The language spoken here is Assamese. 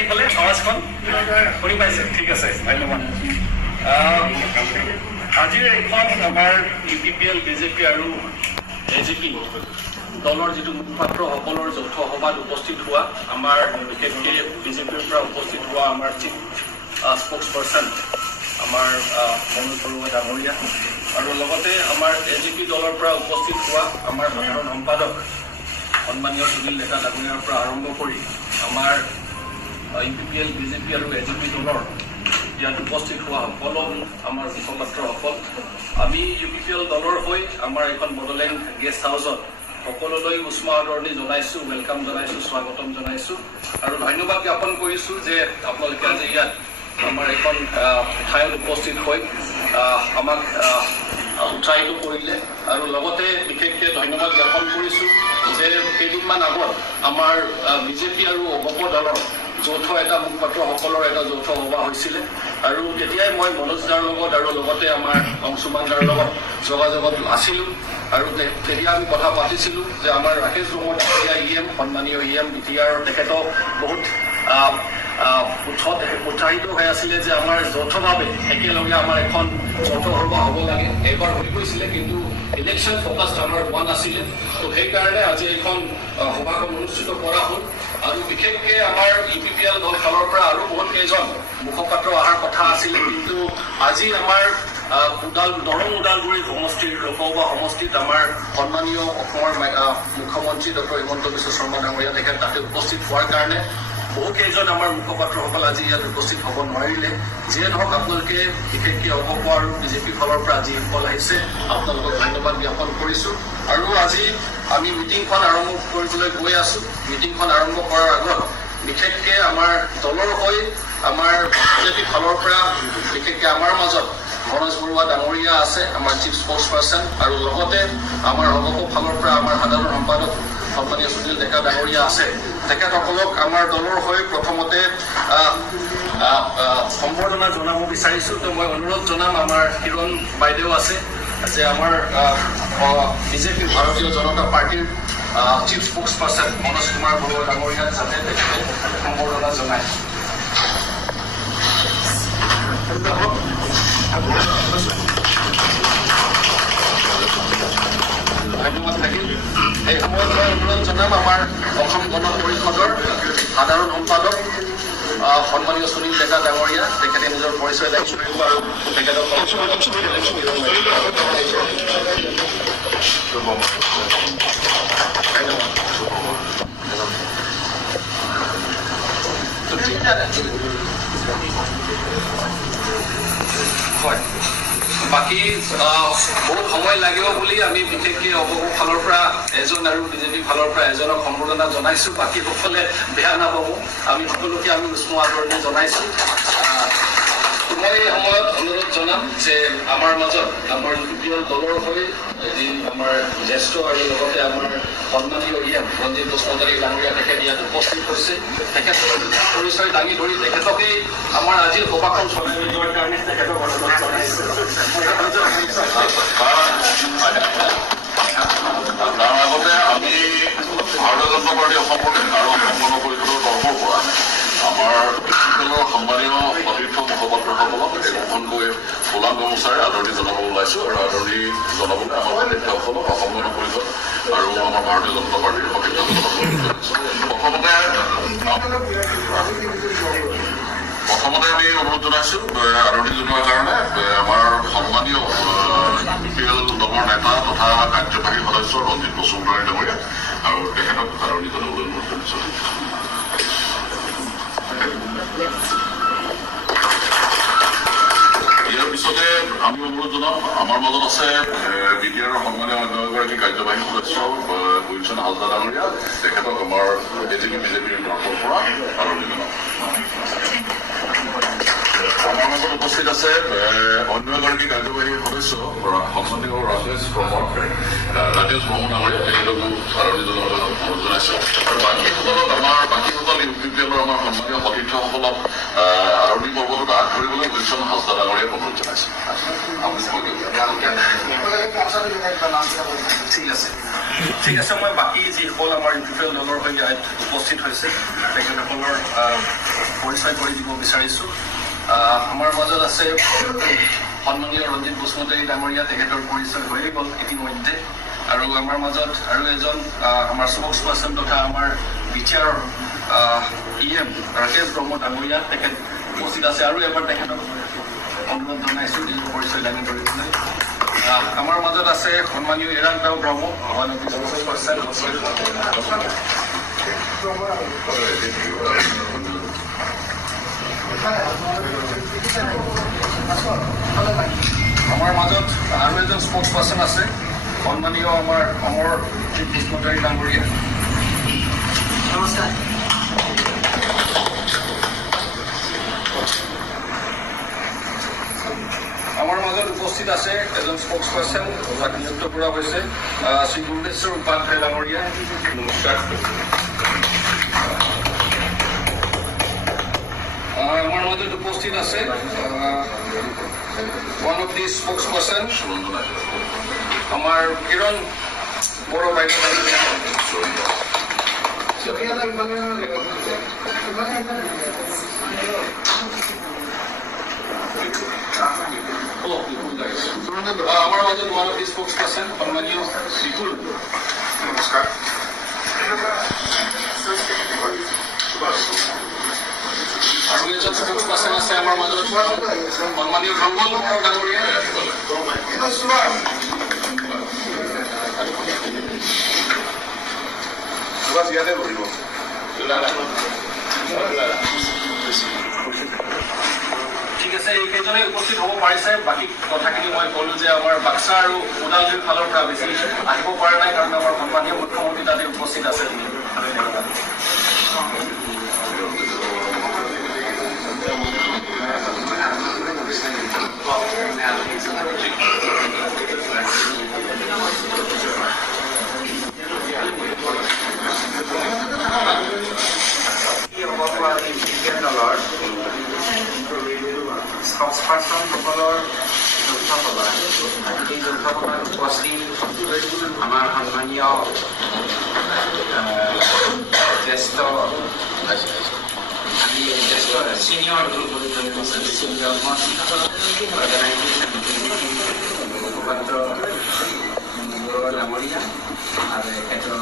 এইফালে আৱাজখন শুনি পাইছে? ঠিক আছে, ধন্যবাদ। আজিৰ এইখন আমাৰ UPPL, BJP আৰু AGP দলৰ যিটো মুখপাত্ৰসকলৰ যৌথ সভাত উপস্থিত হোৱা, আমাৰ বিশেষকৈ BJPৰ পৰা উপস্থিত হোৱা আমাৰ চিফ স্প'ক্স পাৰ্চন আমাৰ মনোজ বৰুৱা ডাঙৰীয়া, আৰু লগতে আমাৰ AGP দলৰ পৰা উপস্থিত হোৱা আমাৰ সাধাৰণ সম্পাদক সন্মানীয় সুনীল ডেকা ডাঙৰীয়াৰ পৰা আৰম্ভ কৰি আমাৰ UPPL, BJP আৰু AGP দলৰ ইয়াত উপস্থিত হোৱা সকলো আমাৰ মুখপাত্ৰসকল, আমি UPPL দলৰ হৈ আমাৰ এখন বড়োলেণ্ড গেষ্ট হাউচত সকলোলৈ উষ্ম আদৰণি জনাইছোঁ, ৱেলকাম জনাইছোঁ, স্বাগতম জনাইছোঁ আৰু ধন্যবাদ জ্ঞাপন কৰিছোঁ যে আপোনালোকে আজি ইয়াত আমাৰ এখন ঠাইত উপস্থিত হৈ আমাক উৎসাহিত কৰিলে। আৰু লগতে বিশেষকৈ ধন্যবাদ জ্ঞাপন কৰিছোঁ যে কেইদিনমান আগত আমাৰ BJP আৰু অগপ দলৰ যৌথ এটা মুখপাত্ৰসকলৰ এটা যৌথ সভা হৈছিলে আৰু তেতিয়াই মই মনোজ দাৰ লগত আৰু লগতে আমাৰ অংশুমান দাৰ লগত যোগাযোগত আছিলোঁ আৰু তেতিয়া আমি কথা পাতিছিলোঁ যে আমাৰ ৰাকেশ ডোঙৰ ডাঙৰীয়া EM সন্মানীয় EM BTR তেখেতক বহুত উৎসাহিত হৈ আছিলে যে আমাৰ যৌথভাৱে একেলগে আমাৰ এখন যৌথ সভা হ'ব লাগে। এইবাৰ হৈ গৈছিলে কিন্তু ইলেকশ্যন ফ'কাছ আমাৰ হোৱা নাছিলে, তো সেইকাৰণে আজি এইখন সভাখন অনুষ্ঠিত কৰা হ'ল আৰু বিশেষকৈ আমাৰ UPPL দল ফালৰ পৰা আৰু বহুত কেইজন মুখপাত্ৰ অহাৰ কথা আছিলে, কিন্তু আজি আমাৰ দৰং ওদালগুৰি সমষ্টিৰ লোকসভা সমষ্টিত আমাৰ সন্মানীয় অসমৰ মুখ্যমন্ত্ৰী ডক্টৰ হিমন্ত বিশ্ব শৰ্মা ডাঙৰীয়া তেখেত তাতে উপস্থিত হোৱাৰ কাৰণে বহু কেইজন আমাৰ মুখপাত্ৰসকল আজি ইয়াত উপস্থিত হ'ব নোৱাৰিলে। যিয়ে নহওক আপোনালোকে বিশেষকৈ অগপ আৰু BJP ফালৰ পৰা যিসকল আহিছে আপোনালোকক ধন্যবাদ জ্ঞাপন কৰিছোঁ। আৰু আজি আমি মিটিংখন আৰম্ভ কৰিবলৈ গৈ আছোঁ। মিটিংখন আৰম্ভ কৰাৰ আগত বিশেষকৈ আমাৰ দলৰ হৈ আমাৰ BJP ফালৰ পৰা বিশেষকৈ আমাৰ মাজত মনোজ বৰুৱা ডাঙৰীয়া আছে, আমাৰ চিফ স্প'ক্স পাৰ্চন, আৰু লগতে আমাৰ অগপ ফালৰ পৰা আমাৰ সাধাৰণ সম্পাদক সন্মানীয় সুনীল ডেকা ডাঙৰীয়া আছে। তেখেতসকলক আমাৰ দলৰ হৈ প্ৰথমতে সম্বৰ্ধনা জনাব বিচাৰিছোঁ। তো মই অনুৰোধ জনাম, আমাৰ কিৰণ বাইদেউ আছে যে আমাৰ BJP ভাৰতীয় জনতা পাৰ্টীৰ চিফ স্প'ক্স পাৰ্চন মনোজ কুমাৰ বৰুৱা ডাঙৰীয়াক যাতে তেখেতে সম্বৰ্ধনা জনায়। ধন্যবাদ থাকিল। এই সময়ত মই অনুৰোধ জনাম আমাৰ অসম গণ পৰিষদৰ সাধাৰণ সম্পাদক সন্মানীয় সুনীল ডেকা ডাঙৰীয়া, তেখেতে নিজৰ পৰিচয় দাঙি ধৰিব আৰু তেখেতক হয়। বাকী বহুত সময় লাগিব বুলি আমি বিশেষকৈ অগপ ফালৰ পৰা এজন আৰু BJP ফালৰ পৰা এজনক সম্বৰ্ধনা জনাইছোঁ। বাকীসকলে বেয়া নাপাব, আমি সকলোকে আমি উষ্ম আদৰণি জনাইছোঁ। মই এই সময়ত অনুৰোধ জনাম যে আমাৰ মাজত আমাৰ UPPL দলৰ হৈ যি আমাৰ জ্যেষ্ঠ আৰু লগতে আমাৰ সন্মানীয় EM ৰঞ্জিত বসুমতাৰী ডাঙৰীয়া তেখেত ইয়াত উপস্থিত হৈছে। তেখেতৰ পৰিচয় দাঙি ধৰি তেখেতকেই আমাৰ আজিৰ সভাখন চলাই যোৱাৰ কাৰণে তেখেতক অনুৰোধ জনাইছোঁ। তাৰ আগতে আমি ভাৰতীয় জনতা পাৰ্টী অসম প্ৰদেশ আৰু অসম গণ পৰিষদৰ তৰফৰ পৰা আমাৰ দলৰ সন্মানীয় সতীৰ্থ মুখপাত্ৰসকলক একোখনকৈ ফুলাম গামোচাৰে আদৰণি জনাব ওলাইছোঁ আৰু আদৰণি জনাবলৈ আমাৰ সতীৰ্থসকলক অসম গণ পৰিষদ আৰু আমাৰ ভাৰতীয় জনতা পাৰ্টীৰ সতীৰ্থসকলক প্ৰথমতে আমি অনুৰোধ জনাইছোঁ আদৰণি জনোৱাৰ কাৰণে আমাৰ সন্মানীয় UPPL দলৰ নেতা তথা কাৰ্যবাহী সদস্য ৰঞ্জিত বসুমতাৰী ডাঙৰীয়া আৰু তেখেতক আদৰণি জনাবলৈ অনুৰোধ জনাইছোঁ। ইয়াৰ পিছতে আমি অনুৰোধ জনাম, আমাৰ মাজত আছে BTR সন্মানীয় অন্য এগৰাকী কাৰ্যবাহী সদস্য গুলচন হাজদা ডাঙৰীয়া, তেখেতক আমাৰ AGP BJPৰ তৰফৰ পৰা আদৰণি জনাম। আমাৰ মাজত উপস্থিত আছে অন্য এগৰাকী কাৰ্যবাহী সদস্য সন্মানীয় ৰাজেশ ভ্ৰমণ ডাঙৰীয়া, তেখেতকো আদৰণি জনাবলৈ অনুৰোধ জনাইছোঁ। আৰু বাকীসকল UPPLৰ আমাৰ সন্মানীয় সতীৰ্থসকলক আদৰণি পৰ্বটোত আগধৰিবলৈ গুলচন হাজদা ডাঙৰীয়াক অনুৰোধ জনাইছোঁ। ঠিক আছে। ঠিক আছে, মই বাকী যিসকল আমাৰ ইউপিপিএল দলৰ হৈ ইয়াত উপস্থিত হৈছে তেখেতসকলৰ পৰিচয় কৰি দিব বিচাৰিছোঁ। আমাৰ মাজত আছে সন্মানীয় ৰঞ্জিত বসুমতাৰী ডাঙৰীয়া, তেখেতৰ পৰিচয় হৈয়ে গ'ল ইতিমধ্যে। আৰু আমাৰ মাজত আৰু এজন আমাৰ স্প'ক্স পাৰ্চন তথা আমাৰ বিটিআৰৰ EM ৰাকেশ ব্ৰহ্ম ডাঙৰীয়া, তেখেত উপস্থিত আছে। আৰু এবাৰ তেখেতক অনুৰোধ জনাইছোঁ নিজৰ পৰিচয় দাঙি ধৰিবলৈ। আমাৰ মাজত আছে সন্মানীয় ইৰাংদাও ব্ৰহ্ম, আমাৰ মাজত আৰু এজন স্প'ক্স পাৰ্চন আছে সন্মানীয় আমাৰ অমৰ বসুমতাৰী ডাঙৰীয়া। নমস্কাৰ। আমাৰ মাজত উপস্থিত আছে এজন স্প'ক্স পাৰ্চন যাক নিযুক্ত কৰা হৈছে শ্ৰী গুৰুদেশ্বৰ উপাধ্যায় ডাঙৰীয়া। নমস্কাৰ। আমাৰ মাজত উপস্থিত আছে ওৱান অফ দি স্প'ক্স পাৰ্চন আমাৰ কিৰণ বড়ো বাইদেউ। আমাৰ মাজত ওৱান অফ দি স্প'ক্স পাৰ্চন সন্মানীয় বিপুল। নমস্কাৰ। আৰু এজন স্প'ক্স পাৰ্চন আছে আমাৰ মাজত সন্মানীয় ৰংগল ডাঙৰীয়া। ইয়াতে বহিব। ঠিক আছে, এইকেইজনে উপস্থিত হ'ব পাৰিছে। বাকী কথাখিনি মই ক'লো যে আমাৰ বাক্সা আৰু ওদালগুৰিৰ ফালৰ পৰা বেছি আহিব পৰা নাই, কাৰণ আমাৰ সন্মানীয় মুখ্যমন্ত্ৰী তাতে উপস্থিত আছে। স্প'ক্সপাৰ্চনসকলৰ যৌথ সভা, এই যৌথ সভাত উপস্থিত আমাৰ সন্মানীয় জ্যেষ্ঠ ছিনিয়ৰ মুখপাত্ৰ ডাঙৰীয়া আৰু তেখেতৰ